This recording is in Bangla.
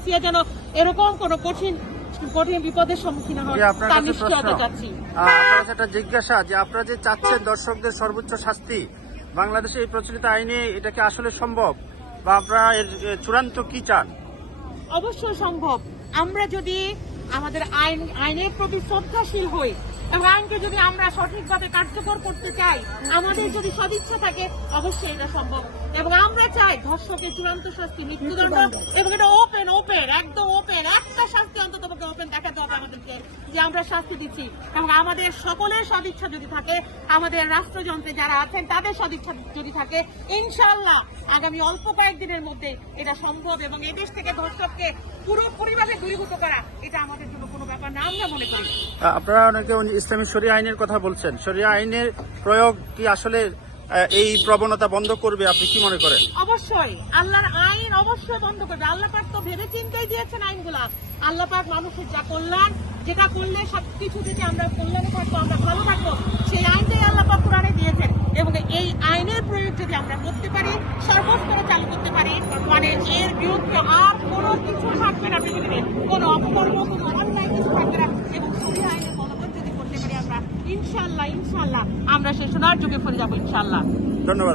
আসিয়া যেন এরকম কোনো কঠিন বিপদের সম্মুখীন হন তার নিশ্চয়তা চাচ্ছি। আপনার কাছে একটা জিজ্ঞাসা যে আপনারা যে চাচ্ছেন দর্শকদের সর্বোচ্চ শাস্তি, বাংলাদেশে এই প্রচলিত আইনে এটা কি আসলে সম্ভব, বা আপনারা এর চূড়ান্ত কি চান? অবশ্যই সম্ভব। আমরা যদি আমাদের আইনের প্রতি শ্রদ্ধাশীল হই এবং আইনকে যদি আমরা সঠিকভাবে কার্যকর করতে চাই, আমাদের যদি সদিচ্ছা থাকে, অবশ্যই এটা সম্ভব। এবং আমরা চাই ধর্ষকের চূড়ান্ত শাস্তি মৃত্যুদণ্ড, এবং এটা ওপেন একদম ওপেন, একটা শাস্তি অন্তত ওপেন দেখাতে হবে আমাদেরকে যে আমরা শাস্তি দিচ্ছি। এবং আমাদের সকলের সদিচ্ছা যদি থাকে, আমাদের রাষ্ট্রযন্ত্রে যারা আছেন তাদের সদিচ্ছা যদি থাকে, ইনশাআল্লাহ আগামী অল্প কয়েকদিনের মধ্যে এটা সম্ভব। এবং এদেশ থেকে ধর্ষককে পুরোপুরিভাবে দূরীভূত করা এটা আমাদের জন্য কোনো ব্যাপার না আমরা মনে করি। আপনারা অনেকে ইসলামী শরিয়া আইনের কথা বলছেন, শরিয়া আইনের প্রয়োগ কি আসলে এই প্রবণতা বন্ধ করবে, আপনি কি মনে করেন? অবশ্যই আল্লাহর আইন অবশ্যই বন্ধ করবে। আল্লাহ পাক তো ভেবে চিন্তাই দিয়েছেন আইনগুলা। আল্লাহ পাক মানুষের যা কল্যাণ, যেটা করলে সবকিছু থেকে আমরা কল্যাণে থাকবো, আমরা ভালো থাকবো, সেই আইনটাই আল্লাহ পাক কোরআনে দিয়েছেন। এবং এই আইনের প্রয়োগ যদি আমরা করতে পারি, সর্বস্তরে চালু করতে পারি, মানে এর বিরুদ্ধে আর কোনো কিছু থাকবে না পৃথিবীতে, কোনো অপকর্ম, কোনো অন্যায় কিছু থাকবে না। এবং সেই আইনের বলবৎ যদি করতে পারি আমরা, ইনশাআল্লাহ আমরা সে সোনার যুগে ফিরে যাবো ইনশাআল্লাহ। ধন্যবাদ।